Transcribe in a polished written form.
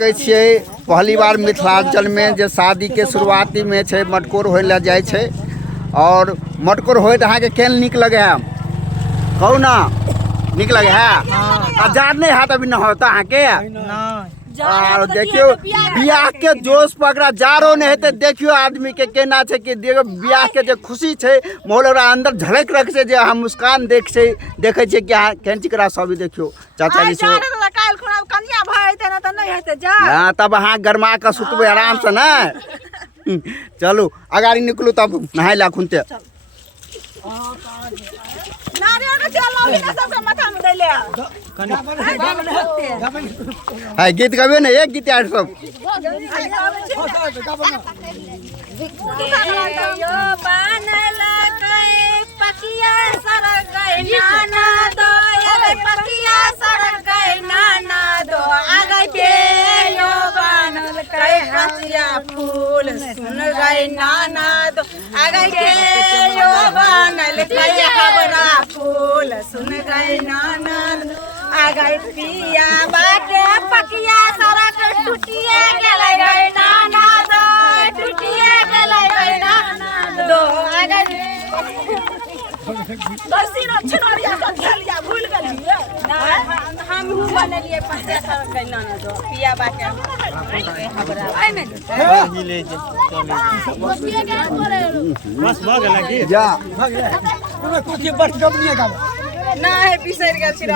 पहली बार मिथिलांचल में जे शादी के शुरुआती में छे मटकोर होय ले जाय छे और मटकोर होय अहाँ के केहन नीक लगे है कहू ना नीक लगे है आजाद नहीं हाथ अभी न होता अहाँ के और देखियो बियाह के जोश पकड़ा जारो नहीं हेते देखियो आदमी के केना छे कि देखो बियाह के जे खुशी छे मोहल अंदर झलक रख से जे हम मुस्कान देखे छे कि केहन चिकरा सब देखियो चाचा जी से कन्या भाई तेना त नहीं हेते जा हां तब अहाँ गरमा के सुतबे आराम से ना चलो अगाड़ी निकलू तब नहाय ला खुनते नारियल के चलो भी ना सबके माथा में देले हाय गीत गाबे ना एक गीत यार सब यो बनल कई पकिया सरक गई नाना दो ये पकिया सरक गई नाना दो आगे पे यो बनल कई हसिया फूल सुन गई नाना दो आगे के यो बनल कई हबरा फूल सुन गई नाना दो आगे पिया बाटे पकिया सरक टूटिए गेलै गई नाना दो टूटिए गेलै गई नाना दो आगे दसिन छिनरिया के खेलिया भूल गेलिए हम हूं बनलिए पकिया सरक गई नाना दो पिया बाटे हबरा आई में ले जे बस भाग लगी जा तुम्हें कुछ बट कब नहीं गावा ना है बिसर गेल छी